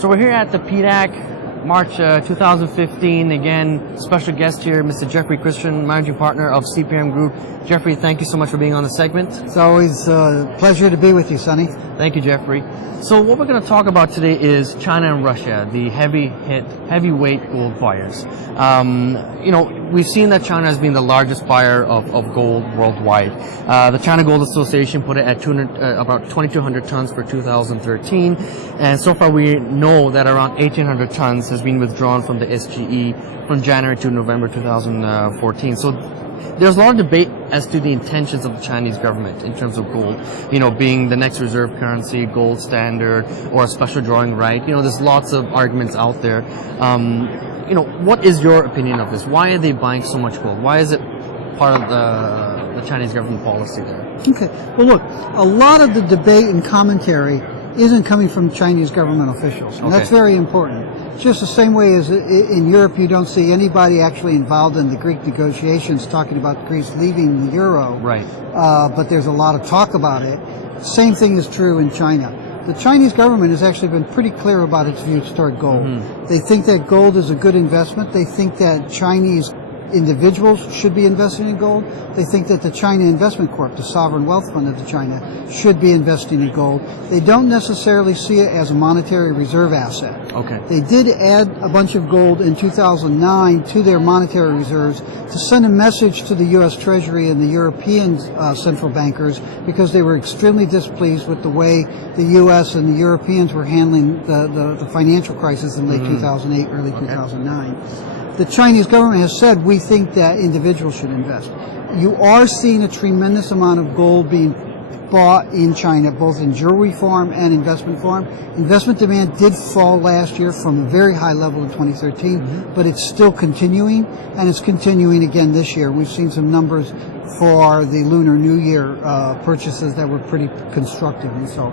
So we're here at the PDAC, March 2015. Again, special guest here, Mr. Jeffrey Christian, Managing Partner of CPM Group. Jeffrey, thank you so much for being on the segment. It's always a pleasure to be with you, Sonny. Thank you, Jeffrey. So what we're going to talk about today is China and Russia, the heavyweight gold buyers. We've seen that China has been the largest buyer of gold worldwide. The China Gold Association put it at about 2,200 tons for 2013, and so far we know that around 1,800 tons has been withdrawn from the SGE from January to November 2014. So there's a lot of debate as to the intentions of the Chinese government in terms of gold, being the next reserve currency, gold standard, or a special drawing right. There's lots of arguments out there. What is your opinion of this? Why are they buying so much gold? Why is it part of the Chinese government policy there? Okay. Well, look, a lot of the debate and commentary isn't coming from Chinese government officials, and that's very important. Just the same way as in Europe, you don't see anybody actually involved in the Greek negotiations talking about Greece leaving the euro. Right. But there's a lot of talk about it. Same thing is true in China. The Chinese government has actually been pretty clear about its views toward gold. Mm-hmm. They think that gold is a good investment. They think that Chinese individuals should be investing in gold. They think that the China Investment Corp, the sovereign wealth fund of China, should be investing in gold. They don't necessarily see it as a monetary reserve asset. Okay. They did add a bunch of gold in 2009 to their monetary reserves to send a message to the U.S. Treasury and the European central bankers, because they were extremely displeased with the way the U.S. and the Europeans were handling the financial crisis in late 2008, early 2009. The Chinese government has said, we think that individuals should invest. You are seeing a tremendous amount of gold being bought in China, both in jewelry form and investment form. Investment demand did fall last year from a very high level in 2013, but it's still continuing, and it's continuing again this year. We've seen some numbers for the Lunar New Year purchases that were pretty constructive, and so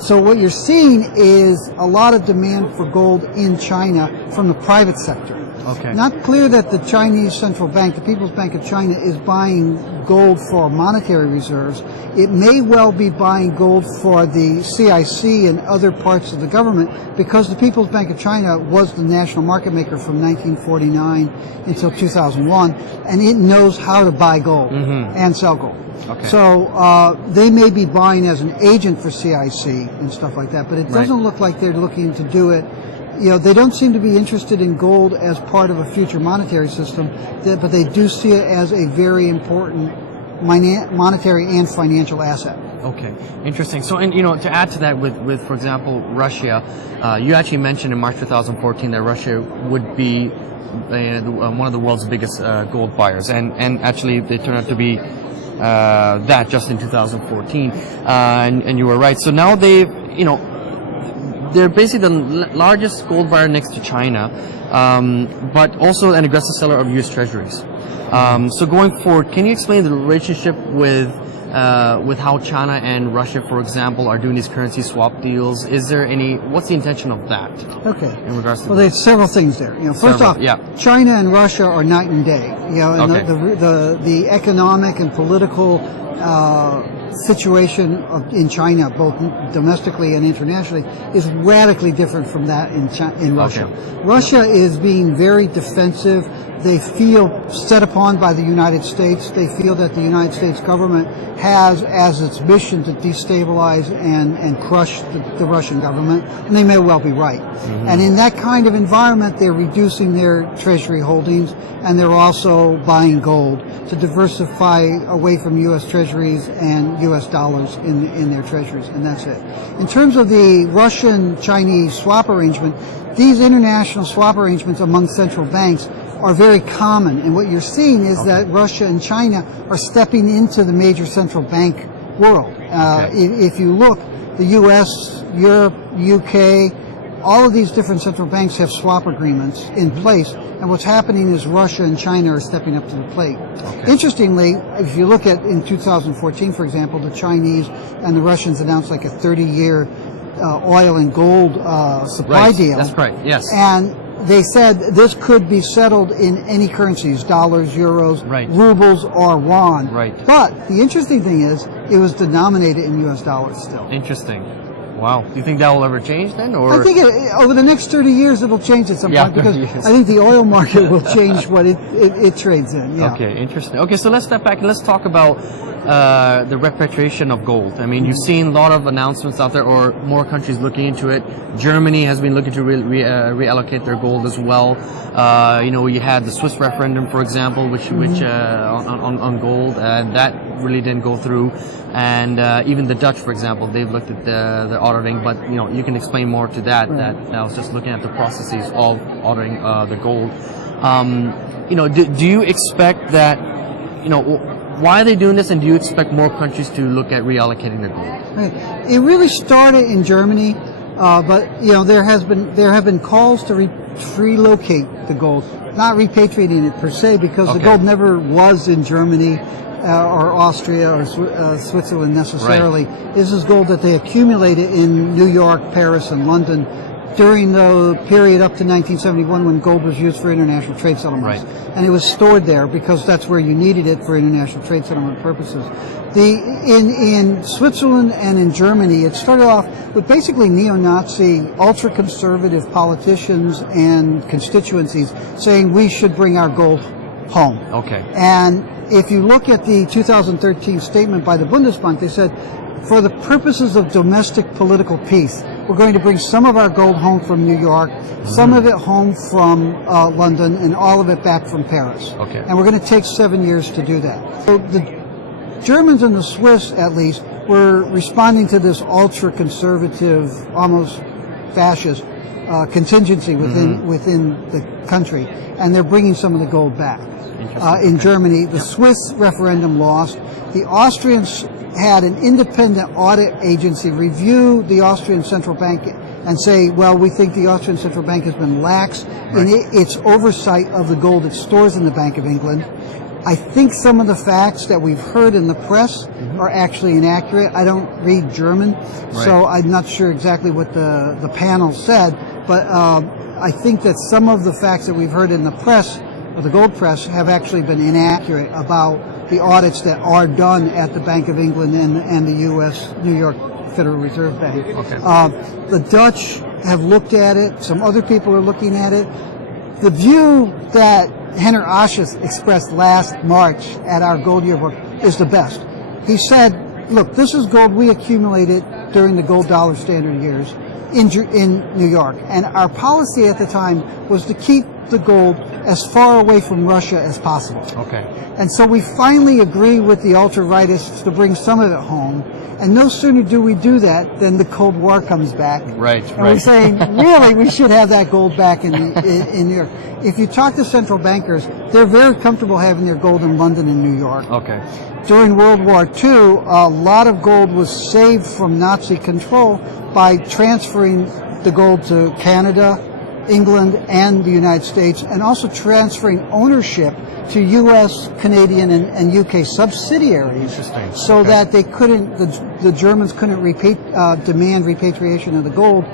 so what you're seeing is a lot of demand for gold in China from the private sector. Okay. Not clear that the Chinese central bank, the People's Bank of China, is buying gold for monetary reserves. It may well be buying gold for the CIC and other parts of the government, because the People's Bank of China was the national market maker from 1949 until 2001, and it knows how to buy gold and sell gold. Okay. So they may be buying as an agent for CIC and stuff like that, but it doesn't look like they're looking to do it. They don't seem to be interested in gold as part of a future monetary system, but they do see it as a very important monetary and financial asset. Okay, interesting. So, and to add to that, with for example, Russia, you actually mentioned in March 2014 that Russia would be one of the world's biggest gold buyers, and actually they turned out to be that just in 2014, and you were right. So now they've, they're basically the largest gold buyer next to China, but also an aggressive seller of U.S. Treasuries. So going forward, can you explain the relationship with how China and Russia, for example, are doing these currency swap deals? What's the intention of that? Okay. In regards to there's several things there. First off, China and Russia are night and day. And the economic and political situation in China, both domestically and internationally, is radically different from that in Russia. Russia is being very defensive. They feel set upon by the United States. They feel that the United States government has as its mission to destabilize and crush the Russian government, and they may well be right. And in that kind of environment, they're reducing their treasury holdings, and they're also buying gold to diversify away from U.S. treasuries and U.S. dollars in their treasuries, and that's it. In terms of the Russian-Chinese swap arrangement, these international swap arrangements among central banks are very common, and what you're seeing is that Russia and China are stepping into the major central bank world. If you look, the U.S., Europe, UK, all of these different central banks have swap agreements in place, and what's happening is Russia and China are stepping up to the plate. Interestingly, if you look at in 2014, for example, the Chinese and the Russians announced like a 30-year oil and gold supply deal. That's right, yes. And they said this could be settled in any currencies, dollars, euros, rubles, or yuan. Right. But the interesting thing is, it was denominated in U.S. dollars still. Interesting. Wow. Do you think that will ever change then? Or I think over the next 30 years it'll change at some Yeah, point, because 30 years. I think the oil market will change what it trades in. Yeah. Okay, interesting. Okay, so let's step back and let's talk about the repatriation of gold. I mean, you've seen a lot of announcements out there, or more countries looking into it. Germany has been looking to reallocate their gold as well. You had the Swiss referendum, for example, which on gold, that really didn't go through. And even the Dutch, for example, they've looked at the auditing, but you can explain more to that. Right. That I was just looking at the processes of auditing the gold. Do you expect that? Why are they doing this, and do you expect more countries to look at reallocating their gold? Right. It really started in Germany, but there have been calls to relocate the gold, not repatriating it per se, because the gold never was in Germany or Austria or Switzerland necessarily. Right. This is gold that they accumulated in New York, Paris, and London during the period up to 1971, when gold was used for international trade settlements. Right. And it was stored there because that's where you needed it for international trade settlement purposes. In Switzerland and in Germany, it started off with basically neo-Nazi, ultra-conservative politicians and constituencies saying we should bring our gold home. Okay. And if you look at the 2013 statement by the Bundesbank, they said, for the purposes of domestic political peace, we're going to bring some of our gold home from New York, some of it home from London, and all of it back from Paris. Okay. And we're going to take 7 years to do that. So the Germans and the Swiss, at least, were responding to this ultra-conservative, almost fascist contingency within the country, and they're bringing some of the gold back. In Germany, the Swiss referendum lost. The Austrians had an independent audit agency review the Austrian Central Bank and say, well, we think the Austrian Central Bank has been lax in its oversight of the gold it stores in the Bank of England. I think some of the facts that we've heard in the press are actually inaccurate. I don't read German, so I'm not sure exactly what the panel said, but I think that some of the facts that we've heard in the press, or the gold press, have actually been inaccurate about the audits that are done at the Bank of England and the U.S. New York Federal Reserve Bank. Okay. The Dutch have looked at it. Some other people are looking at it. The view that Henner Ashes expressed last March at our Gold Yearbook is the best. He said, look, this is gold we accumulated during the gold dollar standard years in New York. And our policy at the time was to keep the gold as far away from Russia as possible. Okay. And so we finally agree with the ultra-rightists to bring some of it home. And no sooner do we do that than the Cold War comes back. Right. And we're saying, really, we should have that gold back in New York. If you talk to central bankers, they're very comfortable having their gold in London and New York. Okay. During World War II, a lot of gold was saved from Nazi control by transferring the gold to Canada, England, and the United States, and also transferring ownership to U.S., Canadian, and U.K. subsidiaries, so that they couldn't, the Germans couldn't demand repatriation of the gold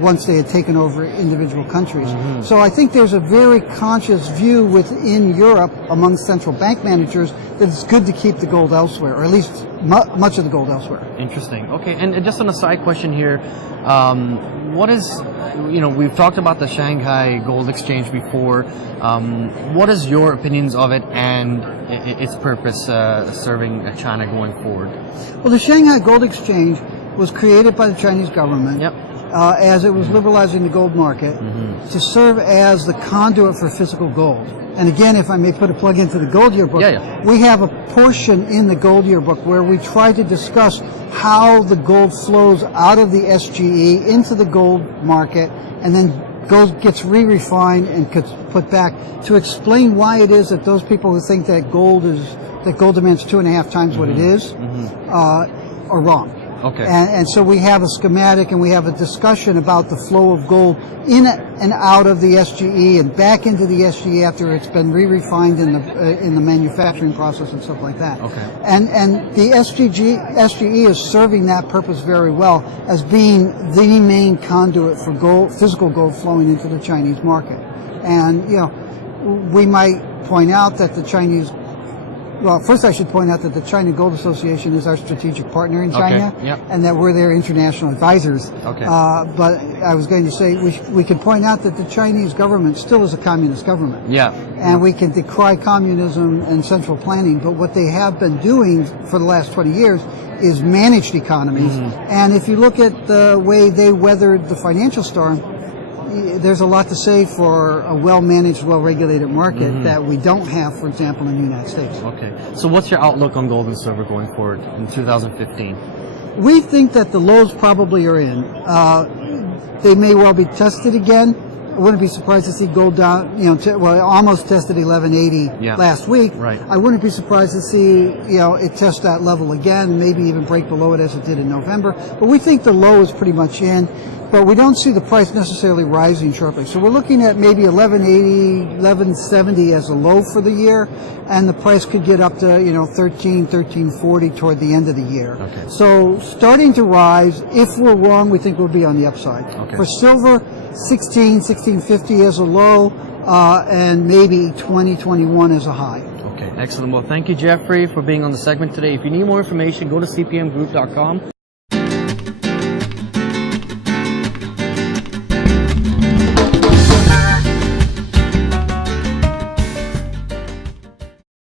once they had taken over individual countries. So I think there's a very conscious view within Europe among central bank managers that it's good to keep the gold elsewhere, or at least much of the gold elsewhere. Interesting. Okay, and just on a side question here, what is, we've talked about the Shanghai Gold Exchange before. What is your opinions of it and its purpose serving China going forward? Well, the Shanghai Gold Exchange was created by the Chinese government. Yep. As it was liberalizing the gold market, to serve as the conduit for physical gold. And again, if I may put a plug into the Gold Yearbook, we have a portion in the Gold Yearbook where we try to discuss how the gold flows out of the SGE into the gold market and then gets re-refined and gets put back, to explain why it is that those people who think that gold demands 2.5 times what it is are wrong. Okay. And so we have a schematic and we have a discussion about the flow of gold in and out of the SGE and back into the SGE after it's been re-refined in the manufacturing process and stuff like that. Okay. And the SGE is serving that purpose very well as being the main conduit for gold, physical gold flowing into the Chinese market. And we might point out that the Chinese Well, first I should point out that the China Gold Association is our strategic partner in China, Yep. and that we're their international advisors. Okay. But I was going to say we can point out that the Chinese government still is a communist government. Yeah. And we can decry communism and central planning, but what they have been doing for the last 20 years is managed economies. And if you look at the way they weathered the financial storm, there's a lot to say for a well-managed, well-regulated market that we don't have, for example, in the United States. Okay. So what's your outlook on gold and silver going forward in 2015? We think that the lows probably are in. They may well be tested again. I wouldn't be surprised to see gold down, almost tested 1180 last week. Right. I wouldn't be surprised to see, it test that level again, maybe even break below it as it did in November. But we think the low is pretty much in, but we don't see the price necessarily rising sharply. So we're looking at maybe 1180, 1170 as a low for the year, and the price could get up to, 1340 toward the end of the year. Okay. So starting to rise. If we're wrong, we think we'll be on the upside. Okay. For silver, 1650 as a low, and maybe 2021 as a high. Okay, excellent. Well, thank you, Jeffrey, for being on the segment today. If you need more information, go to cpmgroup.com.